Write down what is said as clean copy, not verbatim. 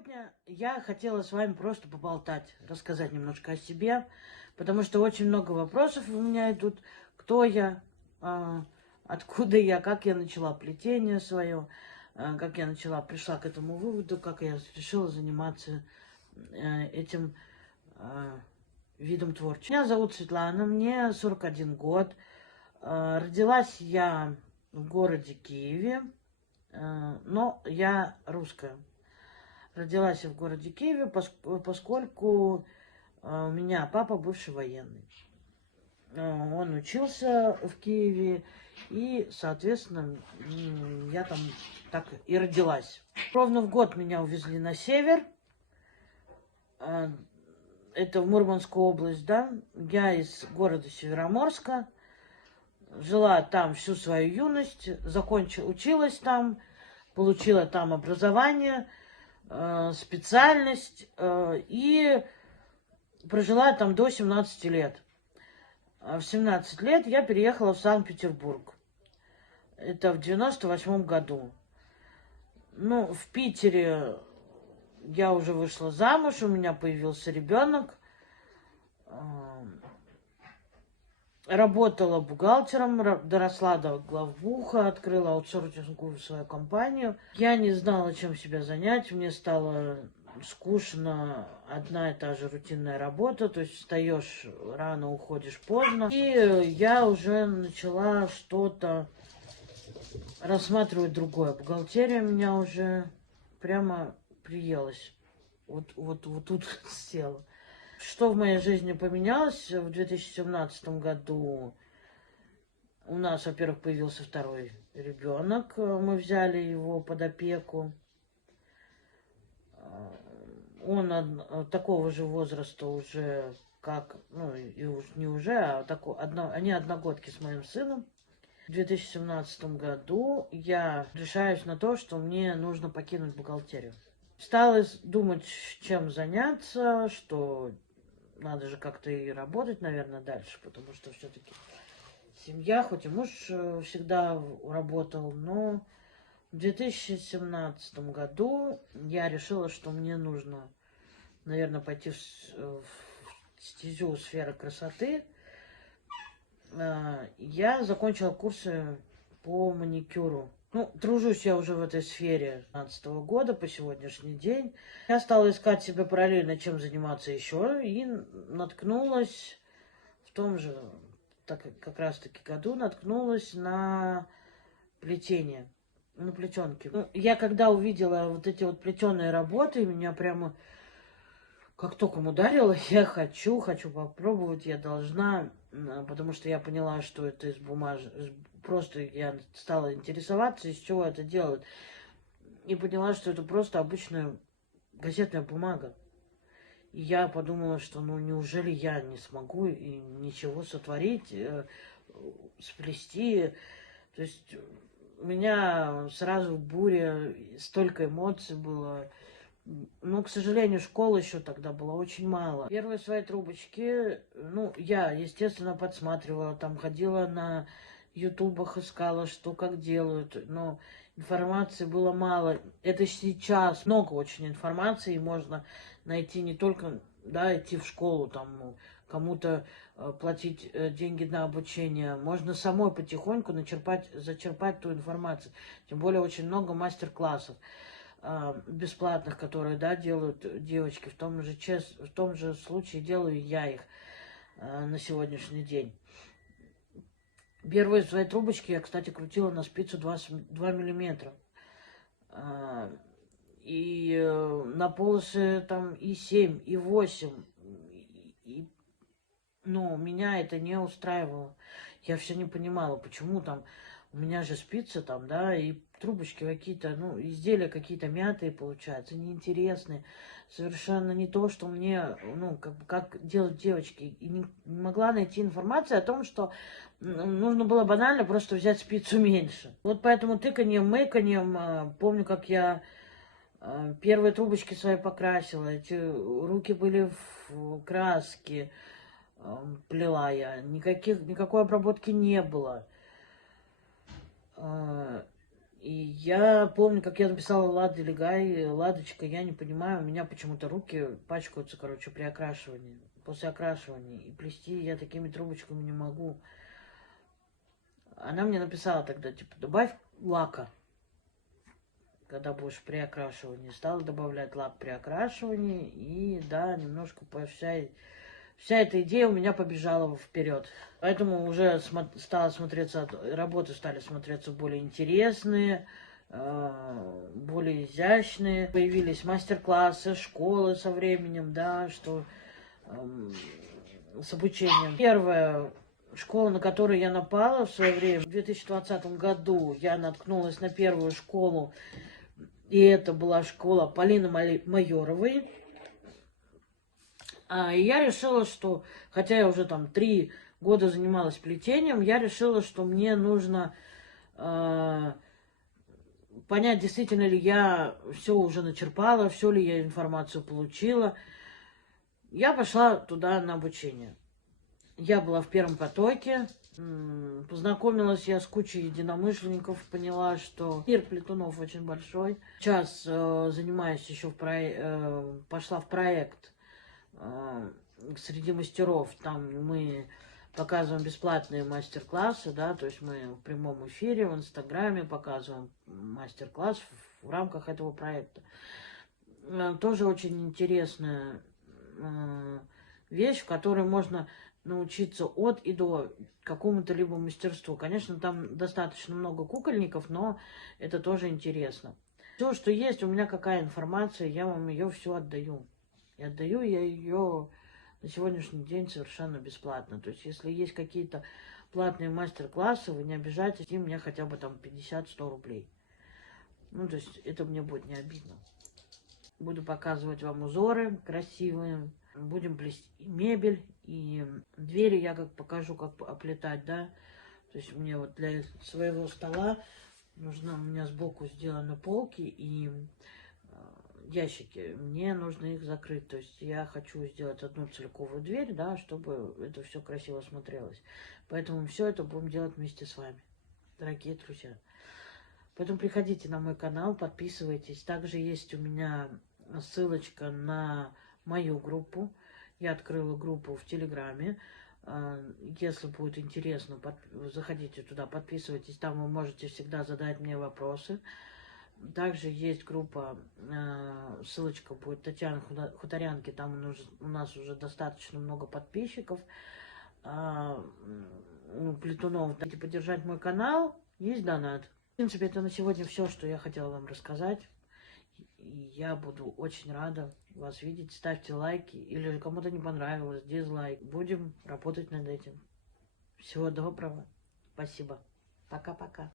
Сегодня я хотела с вами просто поболтать, рассказать немножко о себе, потому что очень много вопросов у меня идут. Кто я, откуда я, как я начала плетение свое, как я пришла к этому выводу, как я решила заниматься этим видом творчества. Меня зовут Светлана, мне 41 год. Родилась я в городе Киеве, но я русская. Родилась я в городе Киеве, поскольку у меня папа бывший военный. Он учился в Киеве, и, соответственно, я там так и родилась. Ровно в год меня увезли на север. Это в Мурманскую область, да. Я из города Североморска. Жила там всю свою юность, училась там, получила там образование, специальность и прожила там до 17 лет. В 17 лет я переехала в Санкт-Петербург. Это в 98 году. Ну, в Питере я уже вышла замуж, у меня появился ребенок. Работала бухгалтером, доросла до главбуха, открыла аутсорсинговую свою компанию. Я не знала, чем себя занять, мне стало скучно, одна и та же рутинная работа, то есть встаешь рано, уходишь поздно. И я уже начала что-то рассматривать другое. Бухгалтерия меня уже прямо приелась. Вот тут села. Что в моей жизни поменялось в 2017 году? У нас, во-первых, появился второй ребенок. Мы взяли его под опеку. Он такого же возраста уже, как, ну, и уж не уже, а они одногодки с моим сыном. В 2017 году я решаюсь на то, что мне нужно покинуть бухгалтерию. Стала думать, чем заняться, что надо же как-то и работать, наверное, дальше, потому что все-таки семья, хоть и муж всегда работал, но в 2017 году я решила, что мне нужно, наверное, пойти в стезю сферы красоты. Я закончила курсы по маникюру. Ну, тружусь я уже в этой сфере 2015 года по сегодняшний день. Я стала искать себе параллельно, чем заниматься еще, и наткнулась в том же, как раз-таки году, наткнулась на плетение, на плетенки. Ну, я когда увидела вот эти вот плетеные работы, меня прямо как током ударило, я хочу попробовать, я должна, потому что я поняла, что это из бумажи. Просто я стала интересоваться, из чего это делают. И поняла, что это просто обычная газетная бумага. И я подумала, что ну неужели я не смогу и ничего сотворить, сплести. То есть у меня сразу буря, столько эмоций было. Но, к сожалению, школы еще тогда было очень мало. Первые свои трубочки, ну, я, естественно, подсматривала, там ходила на ютубах, искала, что как делают, но информации было мало. Это сейчас много очень информации, и можно найти не только, да, идти в школу, там, кому-то платить деньги на обучение. Можно самой потихоньку зачерпать ту информацию. Тем более очень много мастер-классов бесплатных, которые, да, делают девочки. В том же случае делаю я их на сегодняшний день. Первые свои трубочки я, кстати, крутила на спицу 2 миллиметра. И на полосы там и 7, и 8. Но меня это не устраивало. Я все не понимала, почему там у меня же спицы там, да, и трубочки какие-то, ну, изделия какие-то мятые получаются, неинтересные. Совершенно не то, что мне, ну, как делать девочки. И не могла найти информацию о том, что нужно было банально просто взять спицу меньше. Вот поэтому тыканьем, мыканьем, помню, как я первые трубочки свои покрасила. Эти руки были в краске, плела я. Никакой обработки не было. И я помню, как я написала Ладе Легай, Ладочка, я не понимаю, у меня почему-то руки пачкаются, короче, при окрашивании, после окрашивания. И плести я такими трубочками не могу. Она мне написала тогда, типа, добавь лака, когда будешь при окрашивании. Стала добавлять лак при окрашивании, и да, немножко вся эта идея у меня побежала вперед. Поэтому уже стало смотреться, работы стали смотреться более интересные, более изящные. Появились мастер-классы, школы со временем, да, что с обучением. Первая школа, на которую я напала в свое время, в 2020 году, я наткнулась на первую школу, и это была школа Полины Майоровой. И я решила, что, хотя я уже там 3 года занималась плетением, я решила, что мне нужно понять, действительно ли я все уже начерпала, все ли я информацию получила. Я пошла туда на обучение. Я была в первом потоке, познакомилась я с кучей единомышленников, поняла, что мир плетунов очень большой. Сейчас занимаюсь еще пошла в проект среди мастеров. Там мы показываем бесплатные мастер-классы, да, то есть мы в прямом эфире, в Инстаграме показываем мастер-класс в рамках этого проекта. Тоже очень интересная вещь, в которой можно научиться от и до какому-то либо мастерству. Конечно, там достаточно много кукольников, но это тоже интересно. Все, что есть, у меня какая информация, я вам ее все отдаю. И отдаю я ее на сегодняшний день совершенно бесплатно. То есть, если есть какие-то платные мастер-классы, вы не обижайтесь, и мне хотя бы там 50-100 рублей. Ну, то есть, это мне будет не обидно. Буду показывать вам узоры красивые. Будем плести и мебель, и двери я как покажу, как оплетать, да. То есть мне вот для своего стола нужно, у меня сбоку сделаны полки и ящики. Мне нужно их закрыть. То есть я хочу сделать одну целиковую дверь, да, чтобы это все красиво смотрелось. Поэтому все это будем делать вместе с вами, дорогие друзья. Поэтому приходите на мой канал, подписывайтесь. Также есть у меня ссылочка на мою группу. Я открыла группу в Телеграме. Если будет интересно, заходите туда, подписывайтесь. Там вы можете всегда задать мне вопросы. Также есть группа, ссылочка будет Татьяны Хуторянки. Там у нас уже достаточно много подписчиков. Плетунов. Хотите поддержать мой канал? Есть донат. В принципе, это на сегодня все, что я хотела вам рассказать. И я буду очень рада вас видеть. Ставьте лайки. Или кому-то не понравилось, дизлайк. Будем работать над этим. Всего доброго. Спасибо. Пока-пока.